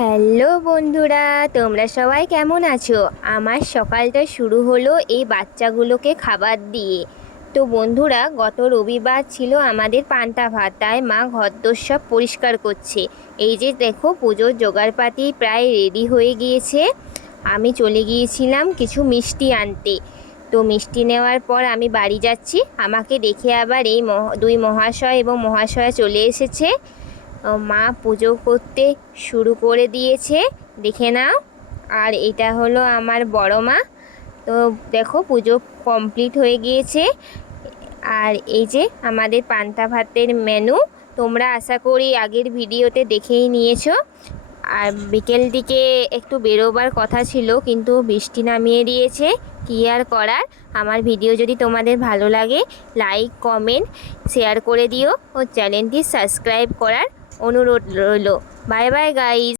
Hello বন্ধুরা, তোমরা সবাই কেমন আছো? আমার সকালটা শুরু হলো এই বাচ্চাগুলোকে খাবার দিয়ে। তো বন্ধুরা, গত রবিবার ছিল আমাদের পান্তা ভাত, তাই মা ঘরদোর সব পরিষ্কার করছে। এই যে দেখো, পুজোর জোগাড়পাতি প্রায় রেডি হয়ে গিয়েছে। আমি চলে গিয়েছিলাম কিছু মিষ্টি আনতে। তো মিষ্টি নেওয়ার পর আমি বাড়ি যাচ্ছি। আমাকে দেখে আবার এই দুই মহাশয় এবং মহাশয়া চলে এসেছে। মা পুজো করতে শুরু করে দিয়েছে, দেখে নাও। আর এটা হলো আমার বড় মা। তো দেখো, পুজো কমপ্লিট হয়ে গিয়েছে। আর এই যে আমাদের পান্তা ভাতের মেনু, তোমরা আশা করি আগের ভিডিওতে দেখেই নিয়েছো। আর বিকেল দিকে একটু বেরোবার কথা ছিল, কিন্তু বৃষ্টি নামিয়ে দিয়েছে, কী আর করার। আমার ভিডিও যদি তোমাদের ভালো লাগে, লাইক কমেন্ট শেয়ার করে দিও ও চ্যানেলটি সাবস্ক্রাইব করার অনুরোধ রইল। Bye bye guys.